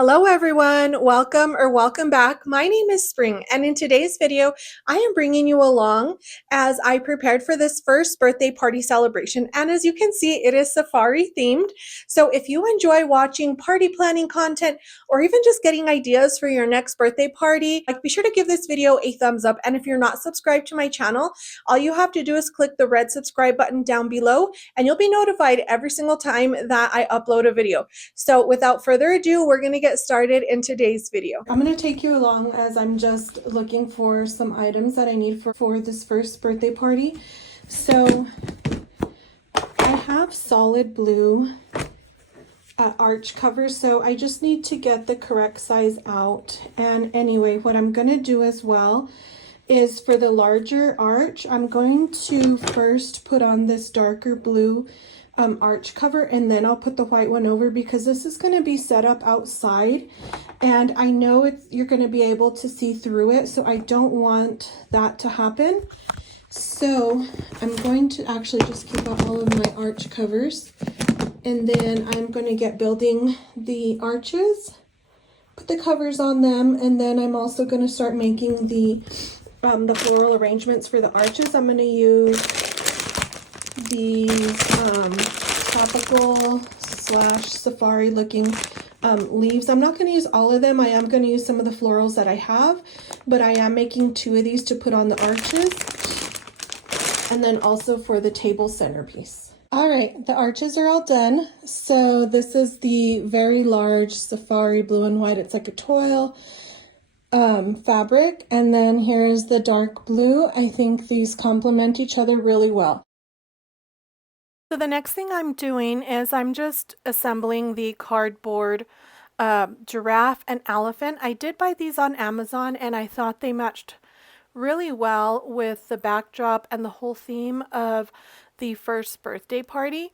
Hello everyone, welcome back. My name is Spring and in today's video I am bringing you along as I prepared for this first birthday party celebration, and as you can see it is safari themed. So if you enjoy watching party planning content or even just getting ideas for your next birthday party, be sure to give this video a thumbs up, and if you're not subscribed to my channel, all you have to do is click the red subscribe button down below and you'll be notified every single time that I upload a video. So without further ado, we're going to get started in today's video. I'm going to take you along as I'm just looking for some items that I need for this first birthday party. So I have solid blue arch covers, so I just need to get the correct size out. And anyway, what I'm going to do as well is for the larger arch, I'm going to first put on this darker blue arch cover, and then I'll put the white one over because this is going to be set up outside and I know you're going to be able to see through it, so I don't want that to happen. So I'm going to actually just keep out all of my arch covers, and then I'm going to get building the arches, put the covers on them, and then I'm also going to start making the floral arrangements for the arches. I'm going to use these tropical slash safari looking leaves. I'm not going to use all of them. I am going to use some of the florals that I have, but I am making 2 of these to put on the arches and then also for the table centerpiece. All right, the arches are all done. So this is the very large safari blue and white. It's like a toile fabric, and then here's the dark blue. I think these complement each other really well. So the next thing I'm doing is I'm just assembling the cardboard giraffe and elephant. I did buy these on Amazon and I thought they matched really well with the backdrop and the whole theme of the first birthday party.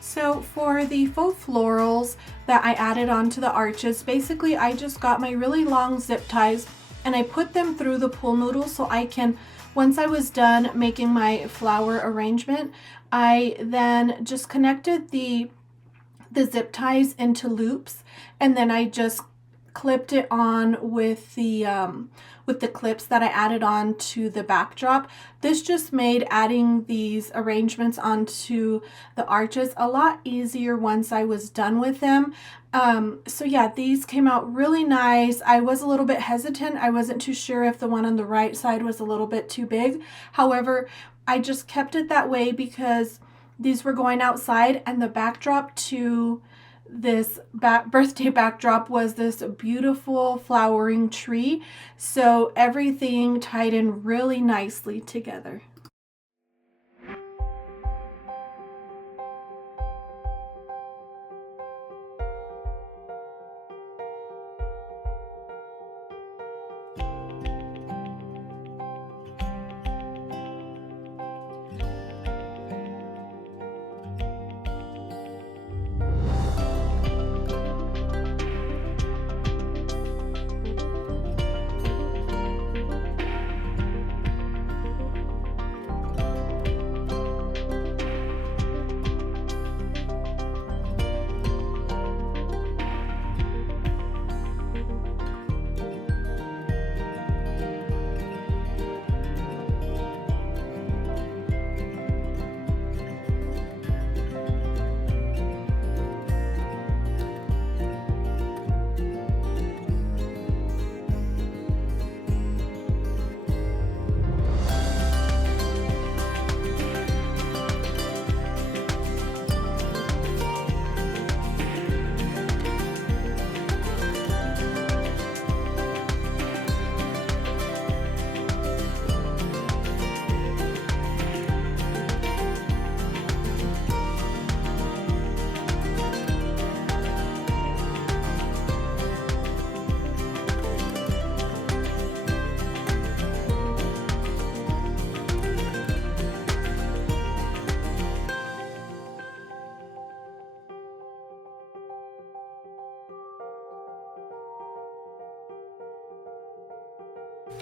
So for the faux florals, that I added onto the arches. Basically, I just got my really long zip ties and I put them through the pool noodle so I can, once I was done making my flower arrangement, I then just connected the zip ties into loops, and then I just clipped it on with the clips that I added on to the backdrop. This just made adding these arrangements onto the arches a lot easier once I was done with them. So yeah, these came out really nice. I was a little bit hesitant. I wasn't too sure if the one on the right side was a little bit too big. However, I just kept it that way because these were going outside, and the backdrop to this birthday backdrop was this beautiful flowering tree. So everything tied in really nicely together.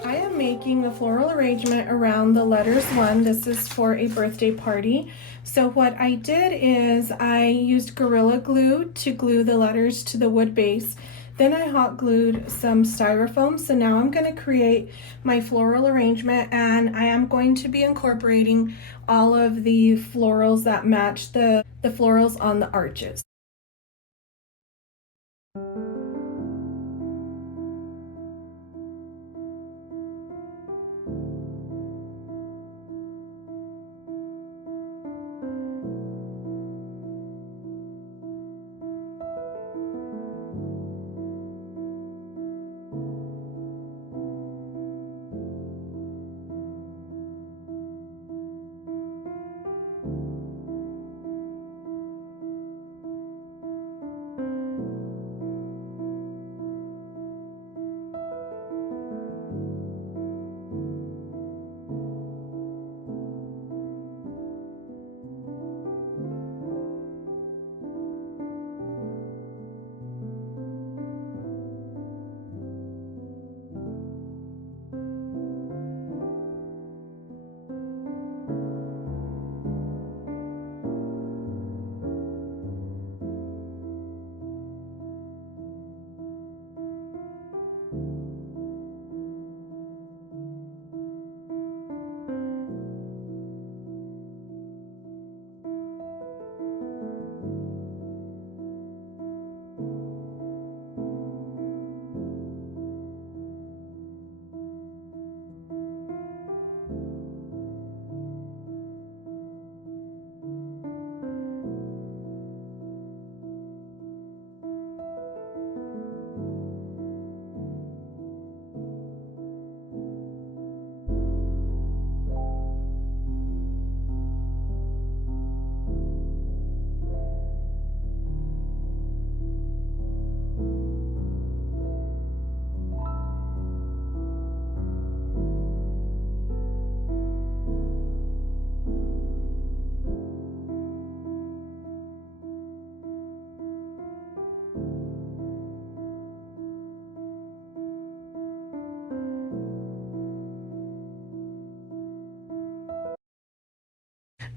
I am making the floral arrangement around the letters 1. This is for a birthday party. So what I did is I used Gorilla Glue to glue the letters to the wood base. Then I hot glued some styrofoam. So now I'm going to create my floral arrangement, and I am going to be incorporating all of the florals that match the florals on the arches.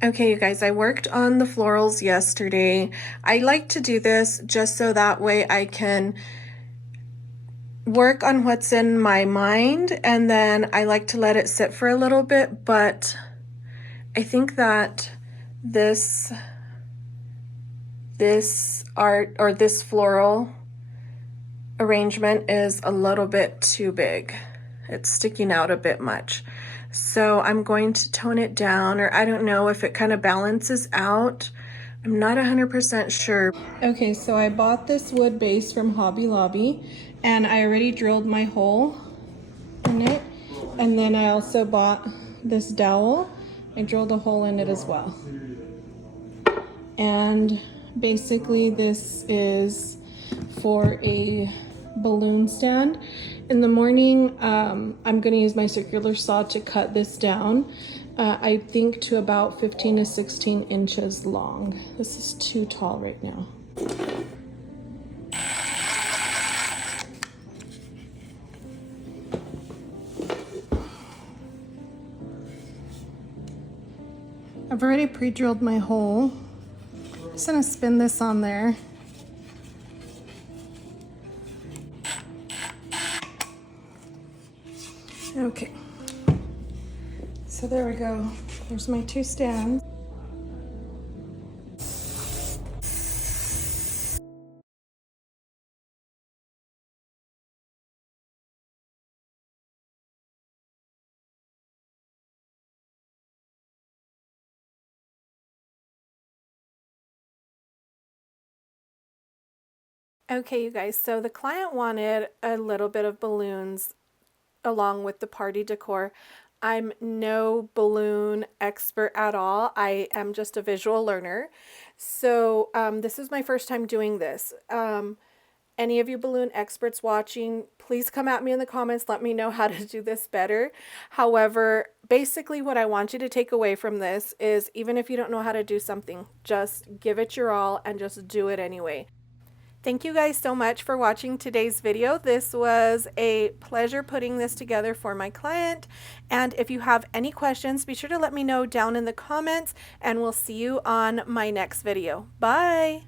Okay, you guys, I worked on the florals yesterday. I like to do this just so that way I can work on what's in my mind, and then I like to let it sit for a little bit, but I think that this art or this floral arrangement is a little bit too big. It's sticking out a bit much. So I'm going to tone it down, or I don't know if it kind of balances out. I'm not 100% sure. Okay, so I bought this wood base from Hobby Lobby, and I already drilled my hole in it. And then I also bought this dowel. I drilled a hole in it as well. And basically this is for a balloon stand. In the morning, I'm going to use my circular saw to cut this down. I think to about 15 to 16 inches long. This is too tall right now. I've already pre-drilled my hole. Just gonna spin this on there. Okay, so there we go. There's my two stands. Okay, you guys, so the client wanted a little bit of balloons along with the party decor. I'm no balloon expert at all. I am just a visual learner. So this is my first time doing this. Any of you balloon experts watching, please come at me in the comments. Let me know how to do this better. However, basically what I want you to take away from this is even if you don't know how to do something, just give it your all and just do it anyway. Thank you guys so much for watching today's video. This was a pleasure putting this together for my client. And if you have any questions, be sure to let me know down in the comments, and we'll see you on my next video. Bye!